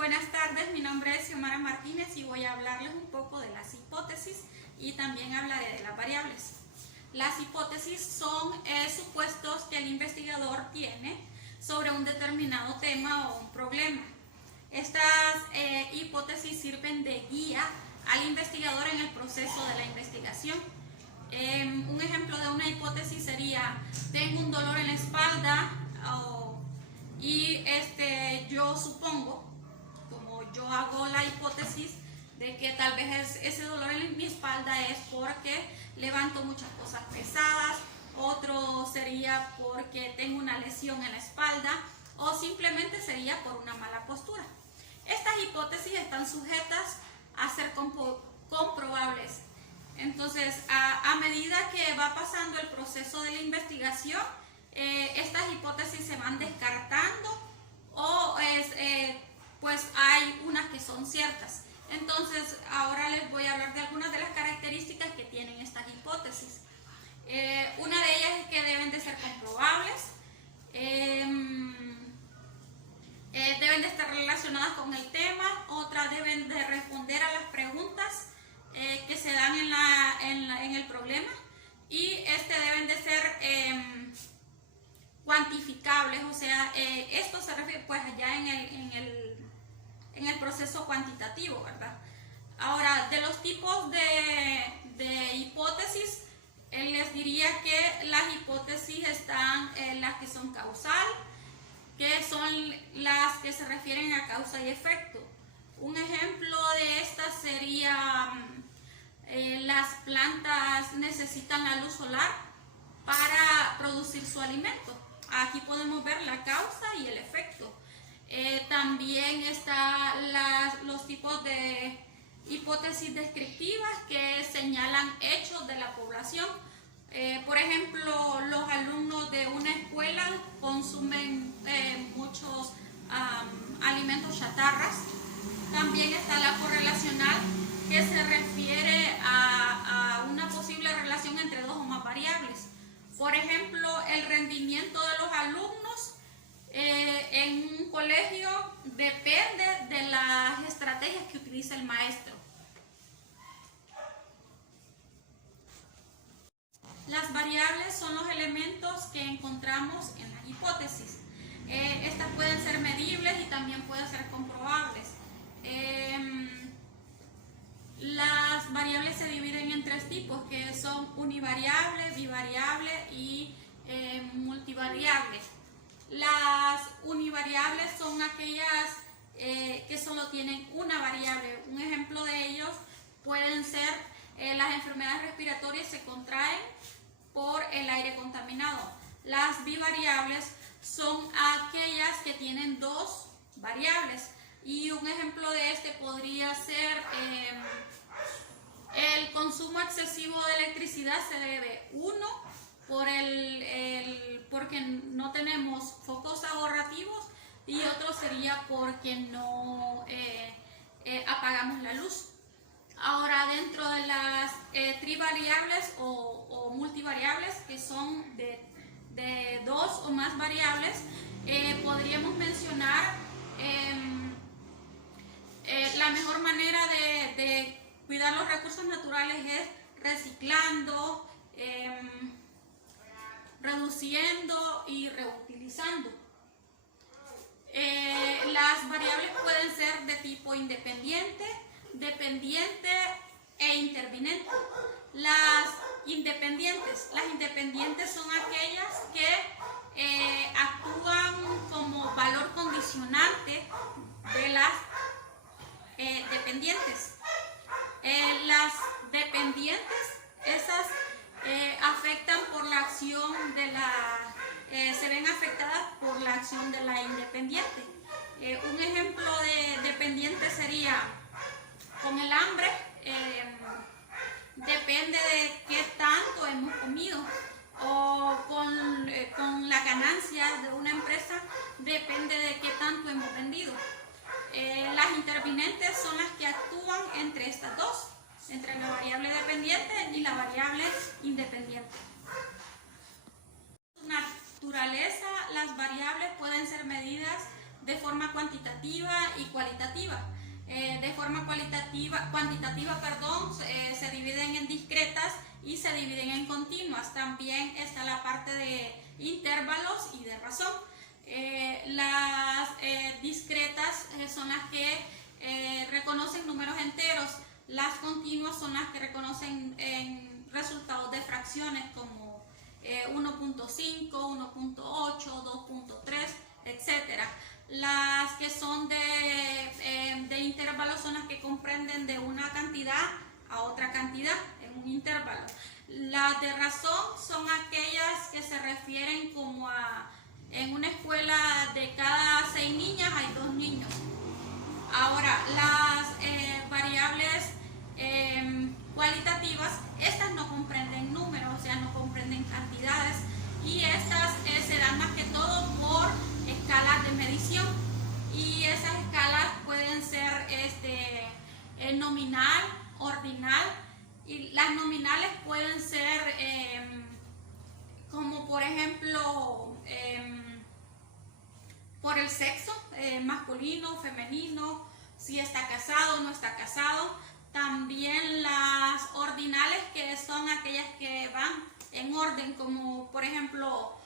Buenas tardes, mi nombre es Xiomara Martínez y voy a hablarles un poco de las hipótesis y también hablaré de las variables. Las hipótesis son supuestos que el investigador tiene sobre un determinado tema o un problema. Estas hipótesis sirven de guía al investigador en el proceso de la investigación. Un ejemplo de una hipótesis sería: tengo un dolor en la espalda y yo supongo, como yo hago la hipótesis de que tal vez ese dolor en mi espalda es porque levanto muchas cosas pesadas, otro sería porque tengo una lesión en la espalda o simplemente sería por una mala postura. Estas hipótesis están sujetas a ser comprobables. Entonces, a medida que va pasando el proceso de la investigación, estas hipótesis se van descartando o pues hay unas que son ciertas. Entonces, ahora les voy a hablar de algunas de las características que tienen estas hipótesis. Una de ellas es que deben de ser comprobables, deben de estar relacionadas con el tema, otras deben de responder a las preguntas que se dan en el problema, y deben de ser cuantificables, o sea, esto se refiere pues allá en el proceso cuantitativo, ¿verdad? Ahora, de los tipos de hipótesis, les diría que las hipótesis están las que son causal, que son las que se refieren a causa y efecto. Un ejemplo de estas sería: las plantas necesitan la luz solar para producir su alimento. Aquí podemos ver la causa y el efecto. También están los tipos de hipótesis descriptivas que señalan hechos de la población. Por ejemplo, los alumnos de una escuela consumen muchos alimentos chatarras. También está la correlacional, que se refiere a una posible relación entre dos o más variables. Por ejemplo, el rendimiento de los alumnos en un colegio depende de las estrategias que utiliza el maestro. Las variables son los elementos que encontramos en las hipótesis. Estas pueden ser medibles y también pueden ser comprobables. Las variables se dividen en tres tipos, que son univariable, bivariable y multivariable. Las univariables son aquellas que solo tienen una variable. Un ejemplo de ellos pueden ser las enfermedades respiratorias se contraen por el aire contaminado. Las bivariables son aquellas que tienen dos variables, y un ejemplo de podría ser el consumo excesivo de electricidad se debe, uno, porque no tenemos focos ahorrativos, y otro sería porque no apagamos la luz. Ahora, dentro de las trivariables o multivariables, que son de dos o más variables, podríamos mencionar la mejor manera de cuidar los recursos naturales es reciclando, reduciendo y reutilizando. Las variables pueden ser de tipo independiente, dependiente e interviniente. Las independientes son aquellas que actúan como valor condicionante de las dependientes. Las dependientes, esas afectan por la acción se ven afectadas por la acción de la independiente. Un ejemplo de dependiente sería: con el hambre, depende de qué tanto hemos comido, o con la ganancia de una empresa, depende de qué tanto hemos vendido. Las intervinientes son las que actúan entre estas dos, entre la variable dependiente y la variable independiente. Naturaleza, las variables pueden ser medidas de forma cuantitativa y cualitativa. De forma cuantitativa, se dividen en discretas y se dividen en continuas. También está la parte de intervalos y de razón. Las discretas son las que reconocen números enteros. Las continuas son las que reconocen resultados de fracciones como 1.5, 1.8, 2.3, etc. Las que son de intervalos son las que comprenden de una cantidad a otra cantidad en un intervalo. Las de razón son aquellas que se refieren como a en una escuela de cada 6 niñas hay 2 niños. Ahora, las variables cualitativas, estas no comprenden números, o sea, no comprenden cantidades, y estas se dan más que todo por escalas de medición, y esas escalas pueden ser nominal, ordinal, y las nominales pueden ser como por ejemplo por el sexo, masculino, femenino, si está casado o no está casado. También las ordinales, que son aquellas que van en orden, como por ejemplo